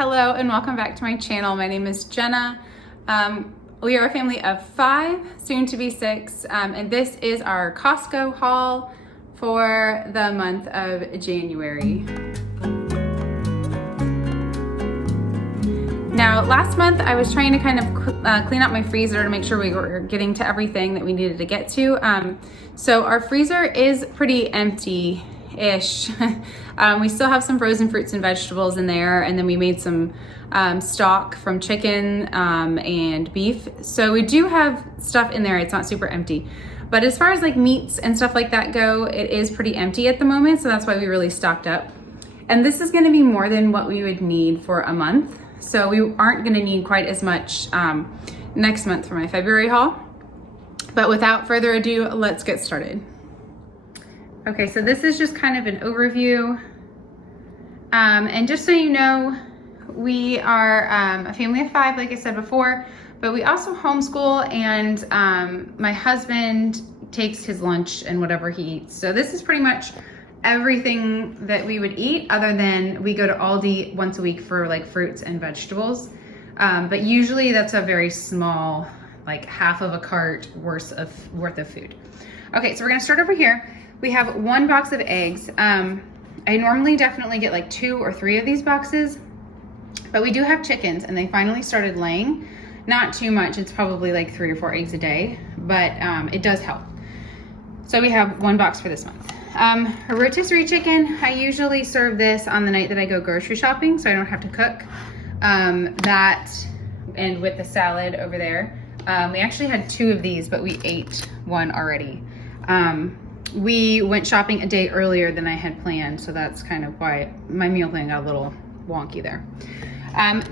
Hello and welcome back to my channel. My name is Jenna. We are a family of 5, soon to be 6, and this is our Costco haul for the month of January. Now, last month I was trying to kind of clean out my freezer to make sure we were getting to everything that we needed to get to. So our freezer is pretty empty-ish. We still have some frozen fruits and vegetables in there, and then we made some stock from chicken and beef. So we do have stuff in there. It's not super empty. But as far as like meats and stuff like that go, it is pretty empty at the moment, so that's why we really stocked up. And this is gonna be more than what we would need for a month. So we aren't gonna need quite as much next month for my February haul. But without further ado, let's get started. Okay, so this is just kind of an overview. And just so you know, we are a family of 5, like I said before, but we also homeschool, and my husband takes his lunch and whatever he eats. So this is pretty much everything that we would eat, other than we go to Aldi once a week for like fruits and vegetables. But usually that's a very small, like half of a cart worth of food. Okay, so we're gonna start over here. We have 1 box of eggs. I normally definitely get like 2 or 3 of these boxes, but we do have chickens and they finally started laying. Not too much, it's probably like 3 or 4 eggs a day, but it does help. So we have 1 box for this month. A rotisserie chicken, I usually serve this on the night that I go grocery shopping, so I don't have to cook. That, and with the salad over there. We actually had 2 of these, but we ate 1 already. We went shopping a day earlier than I had planned, so that's kind of why my meal plan got a little wonky there.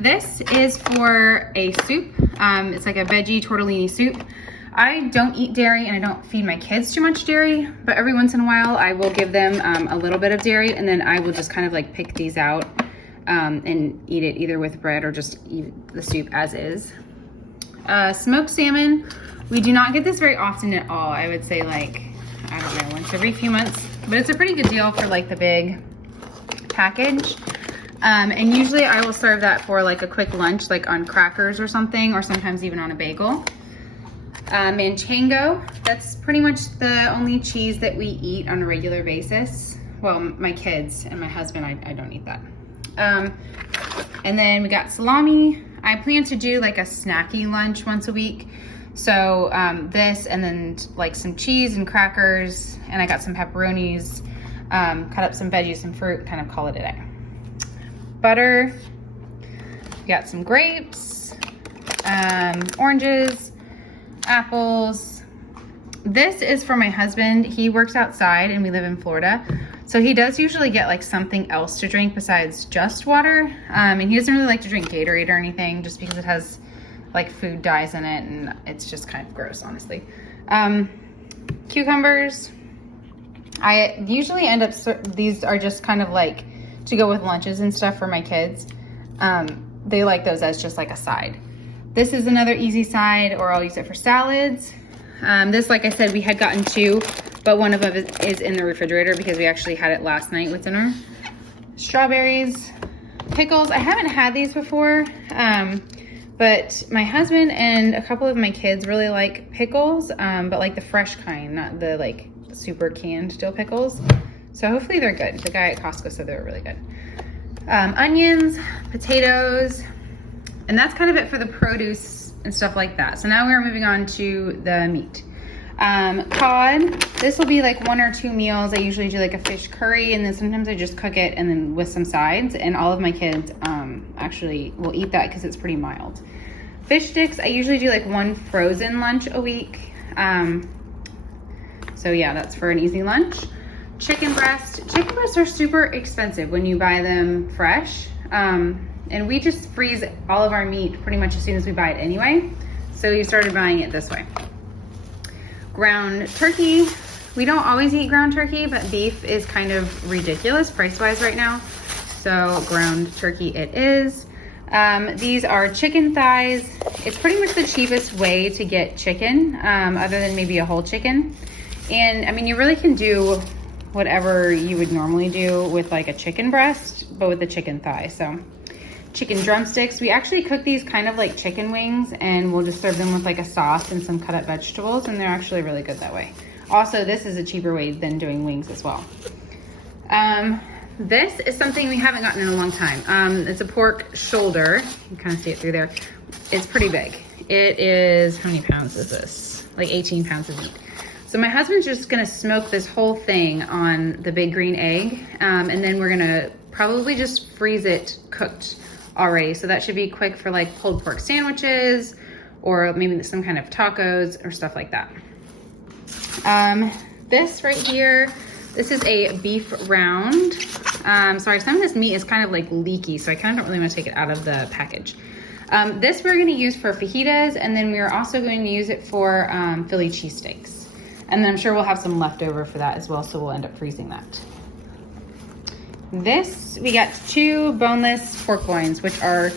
This is for a soup. It's like a veggie tortellini soup. I don't eat dairy and I don't feed my kids too much dairy, but every once in a while I will give them a little bit of dairy, and then I will just kind of like pick these out and eat it either with bread or just eat the soup as is. Smoked salmon, we do not get this very often at all. I would say like, I don't know, once every few months, but it's a pretty good deal for like the big package. And usually I will serve that for like a quick lunch, like on crackers or something, or sometimes even on a bagel. Manchego, that's pretty much the only cheese that we eat on a regular basis. Well, my kids and my husband, I don't eat that. And then we got salami. I plan to do like a snacky lunch once a week. So this, and then like some cheese and crackers, and I got some pepperonis, cut up some veggies and fruit, kind of call it a day. Butter, got some grapes, oranges, apples. This is for my husband. He works outside and we live in Florida. So he does usually get like something else to drink besides just water. And he doesn't really like to drink Gatorade or anything, just because it has like food dyes in it and it's just kind of gross, honestly. Cucumbers. I usually end up, these are just kind of like to go with lunches and stuff for my kids. They like those as just like a side. This is another easy side, or I'll use it for salads. This, like I said, we had gotten 2, but one of them is in the refrigerator because we actually had it last night with dinner. Strawberries, pickles. I haven't had these before, but my husband and a couple of my kids really like pickles, but like the fresh kind, not the like super canned dill pickles. So hopefully they're good. The guy at Costco said they were really good. Onions, potatoes, and that's kind of it for the produce and stuff like that. So now we're moving on to the meat. Cod, this will be like 1 or 2 meals. I usually do like a fish curry, and then sometimes I just cook it and then with some sides, and all of my kids actually will eat that because it's pretty mild. Fish sticks, I usually do like 1 frozen lunch a week. So yeah, that's for an easy lunch. Chicken breast. Chicken breasts are super expensive when you buy them fresh. And we just freeze all of our meat pretty much as soon as we buy it anyway. So we started buying it this way. Ground turkey. We don't always eat ground turkey, but beef is kind of ridiculous price-wise right now. So ground turkey it is. These are chicken thighs. It's pretty much the cheapest way to get chicken, other than maybe a whole chicken. And I mean, you really can do whatever you would normally do with like a chicken breast, but with the chicken thigh. So chicken drumsticks. We actually cook these kind of like chicken wings, and we'll just serve them with like a sauce and some cut up vegetables, and they're actually really good that way. Also, this is a cheaper way than doing wings as well. This is something we haven't gotten in a long time. It's a pork shoulder. You can kind of see it through there. It's pretty big. It is, how many pounds is this? Like 18 pounds of meat. So my husband's just gonna smoke this whole thing on the big green egg, and then we're gonna probably just freeze it cooked already. So that should be quick for like pulled pork sandwiches, or maybe some kind of tacos or stuff like that. This right here, this is a beef round. Sorry, some of this meat is kind of like leaky, so I kind of don't really want to take it out of the package. This we're going to use for fajitas, and then we're also going to use it for Philly cheesesteaks. And then I'm sure we'll have some leftover for that as well, so we'll end up freezing that. This, we got 2 boneless pork loins, which are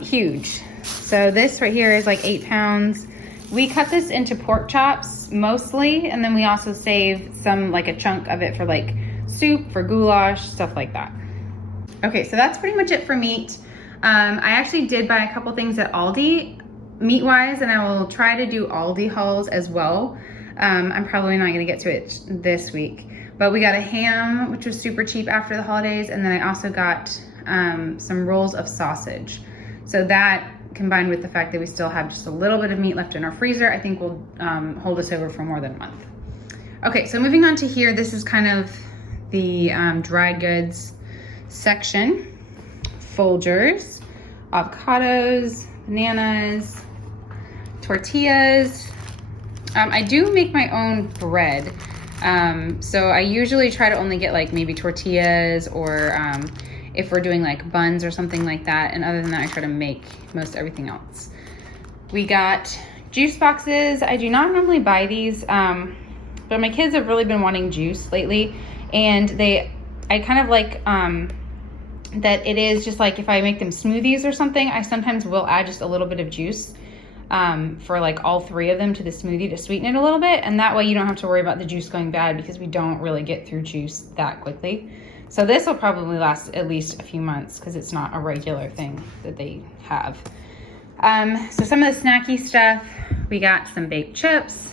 huge. So this right here is like 8 pounds. We cut this into pork chops mostly, and then we also save some, like a chunk of it for like soup, for goulash, stuff like that. Okay, so that's pretty much it for meat. I actually did buy a couple things at Aldi, meat-wise, and I will try to do Aldi hauls as well. I'm probably not gonna get to it this week, but we got a ham, which was super cheap after the holidays, and then I also got some rolls of sausage. So that, combined with the fact that we still have just a little bit of meat left in our freezer, I think will hold us over for more than a month. Okay, so moving on to here, this is kind of the dry goods section. Folgers, avocados, bananas, tortillas. I do make my own bread. So I usually try to only get like maybe tortillas, or if we're doing like buns or something like that. And other than that, I try to make most everything else. We got juice boxes. I do not normally buy these, but my kids have really been wanting juice lately. And I kind of like that it is just like if I make them smoothies or something, I sometimes will add just a little bit of juice for like all 3 of them to the smoothie to sweeten it a little bit. And that way you don't have to worry about the juice going bad, because we don't really get through juice that quickly. So this will probably last at least a few months, because it's not a regular thing that they have. So some of the snacky stuff, we got some baked chips.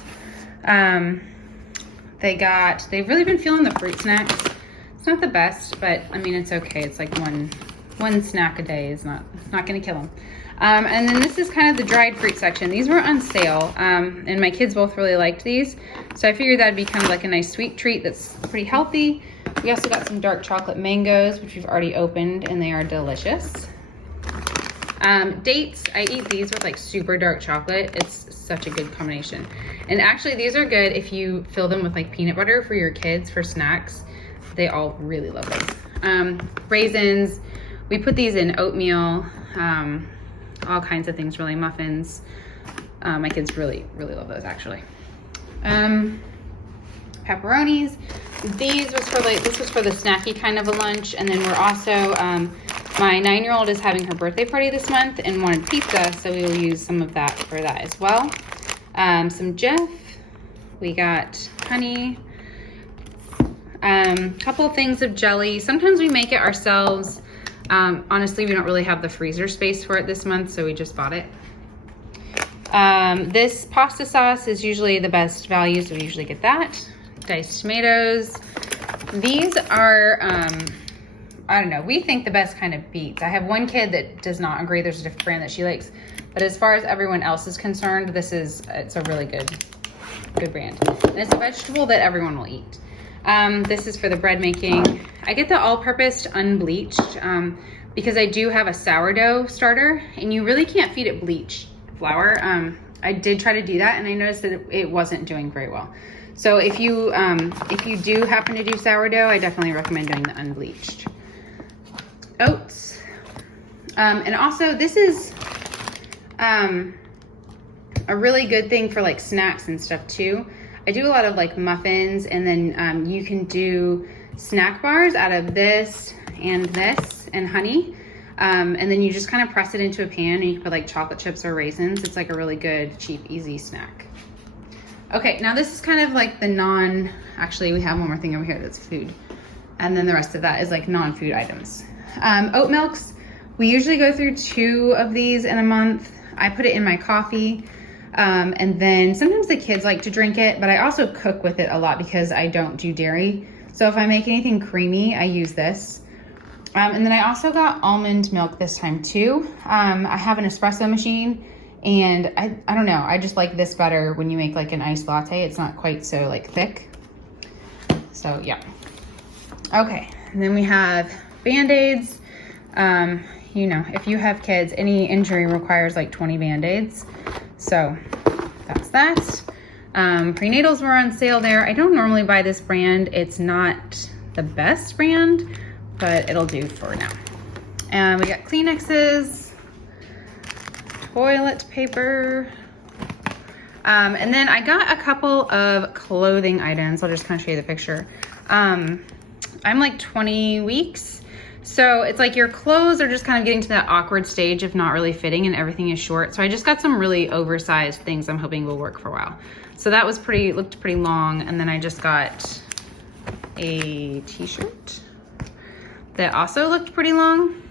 They've really been feeling the fruit snacks. It's not the best, but I mean, it's okay. It's like one snack a day is not gonna kill them. And then this is kind of the dried fruit section. These were on sale, and my kids both really liked these. So I figured that'd be kind of like a nice sweet treat that's pretty healthy. We also got some dark chocolate mangoes, which we've already opened, and they are delicious. Dates, I eat these with like super dark chocolate. It's such a good combination. And actually these are good if you fill them with like peanut butter for your kids for snacks. They all really love those. Raisins, we put these in oatmeal, all kinds of things, really, muffins. My kids really love those actually. Pepperonis. This was for the snacky kind of a lunch. And then we're also, my 9-year-old is having her birthday party this month and wanted pizza, so we will use some of that for that as well. Some Jif. We got honey. Couple things of jelly. Sometimes we make it ourselves. Honestly, we don't really have the freezer space for it this month, so we just bought it. This pasta sauce is usually the best value, so we usually get that. Diced tomatoes. These are, I don't know, we think the best kind of beets. I have one kid that does not agree. There's a different brand that she likes. But as far as everyone else is concerned, it's a really good brand. And it's a vegetable that everyone will eat. This is for the bread making. I get the all-purpose unbleached because I do have a sourdough starter, and you really can't feed it bleached flour. I did try to do that, and I noticed that it wasn't doing very well. So if you do happen to do sourdough, I definitely recommend doing the unbleached. Oats. And also this is a really good thing for like snacks and stuff too. I do a lot of like muffins, and then you can do snack bars out of this and honey. And then you just kind of press it into a pan, and you can put like chocolate chips or raisins. It's like a really good, cheap, easy snack. Okay, now this is kind of like the actually we have one more thing over here that's food. And then the rest of that is like non-food items. Oat milks, We usually go through 2 of these in a month. I put it in my coffee. And then sometimes the kids like to drink it, but I also cook with it a lot because I don't do dairy. So if I make anything creamy, I use this. And then I also got almond milk this time too. I have an espresso machine, and I don't know, I just like this better when you make like an iced latte. It's not quite so like thick. So yeah. Okay, and then we have Band-Aids. You know, if you have kids, any injury requires like 20 Band-Aids. So that's that. Prenatals were on sale there. I don't normally buy this brand. It's not the best brand, but it'll do for now. And we got Kleenexes, toilet paper. And then I got a couple of clothing items. I'll just kind of show you the picture. I'm like 20 weeks. So it's like your clothes are just kind of getting to that awkward stage of not really fitting and everything is short. So I just got some really oversized things I'm hoping will work for a while. So that was looked pretty long. And then I just got a t-shirt that also looked pretty long.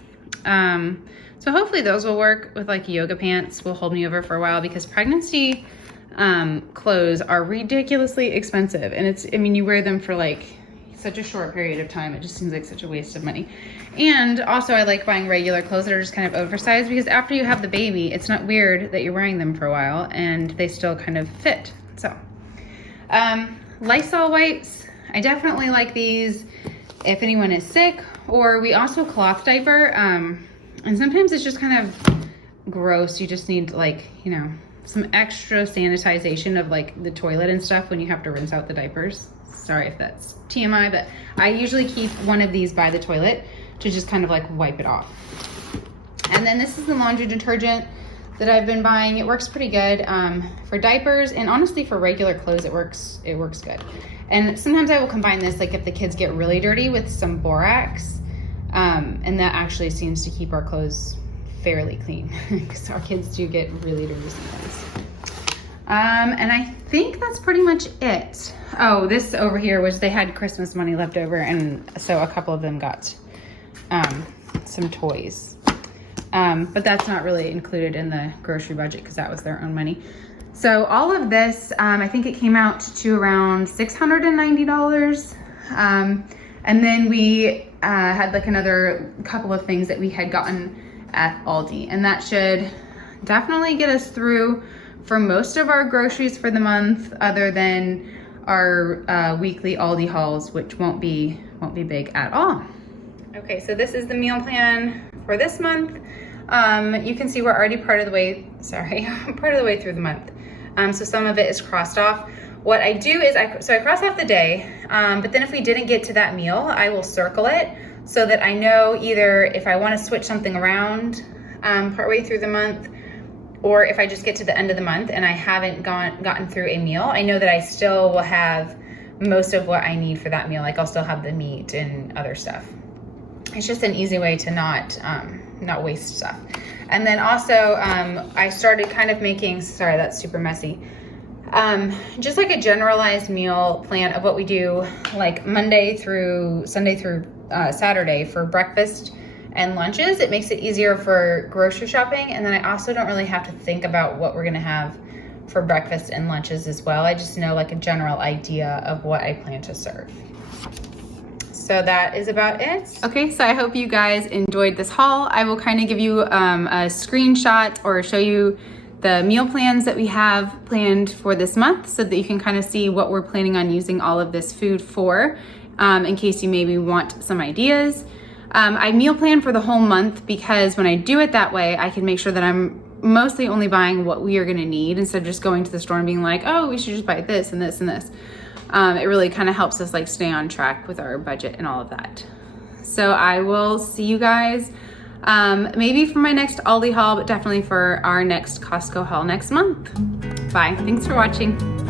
So hopefully those will work with like yoga pants, will hold me over for a while, because pregnancy clothes are ridiculously expensive. And I mean, you wear them for like such a short period of time. It just seems like such a waste of money. And also I like buying regular clothes that are just kind of oversized, because after you have the baby, it's not weird that you're wearing them for a while and they still kind of fit. So, Lysol wipes, I definitely like these if anyone is sick, or we also cloth diaper. And sometimes it's just kind of gross. You just need like, you know, some extra sanitization of like the toilet and stuff when you have to rinse out the diapers. Sorry if that's TMI, but I usually keep one of these by the toilet to just kind of like wipe it off. And then this is the laundry detergent that I've been buying. It works pretty good for diapers, and honestly for regular clothes it works good. And sometimes I will combine this, like if the kids get really dirty, with some borax, and that actually seems to keep our clothes fairly clean, because our kids do get really dirty sometimes. And I think that's pretty much it. Oh, this over here was, they had Christmas money left over, and so a couple of them got some toys. But that's not really included in the grocery budget because that was their own money. So all of this, I think it came out to around $690. And then we had like another couple of things that we had gotten at Aldi, and that should definitely get us through for most of our groceries for the month, other than our weekly Aldi hauls, which won't be big at all. Okay, so this is the meal plan for this month. You can see we're already part of the way through the month. So some of it is crossed off. What I do is I cross off the day, but then if we didn't get to that meal, I will circle it so that I know either if I want to switch something around partway through the month, or if I just get to the end of the month and I haven't gotten through a meal, I know that I still will have most of what I need for that meal. Like I'll still have the meat and other stuff. It's just an easy way to not waste stuff. And then also I started kind of making, sorry, that's super messy. Just like a generalized meal plan of what we do like Monday through Sunday through Saturday for breakfast and lunches. It makes it easier for grocery shopping. And then I also don't really have to think about what we're gonna have for breakfast and lunches as well. I just know like a general idea of what I plan to serve. So that is about it. Okay, so I hope you guys enjoyed this haul. I will kind of give you a screenshot or show you the meal plans that we have planned for this month so that you can kind of see what we're planning on using all of this food for, in case you maybe want some ideas. I meal plan for the whole month because when I do it that way, I can make sure that I'm mostly only buying what we are gonna need instead of just going to the store and being like, oh, we should just buy this and this and this. It really kind of helps us like stay on track with our budget and all of that. So I will see you guys maybe for my next Aldi haul, but definitely for our next Costco haul next month. Bye, thanks for watching.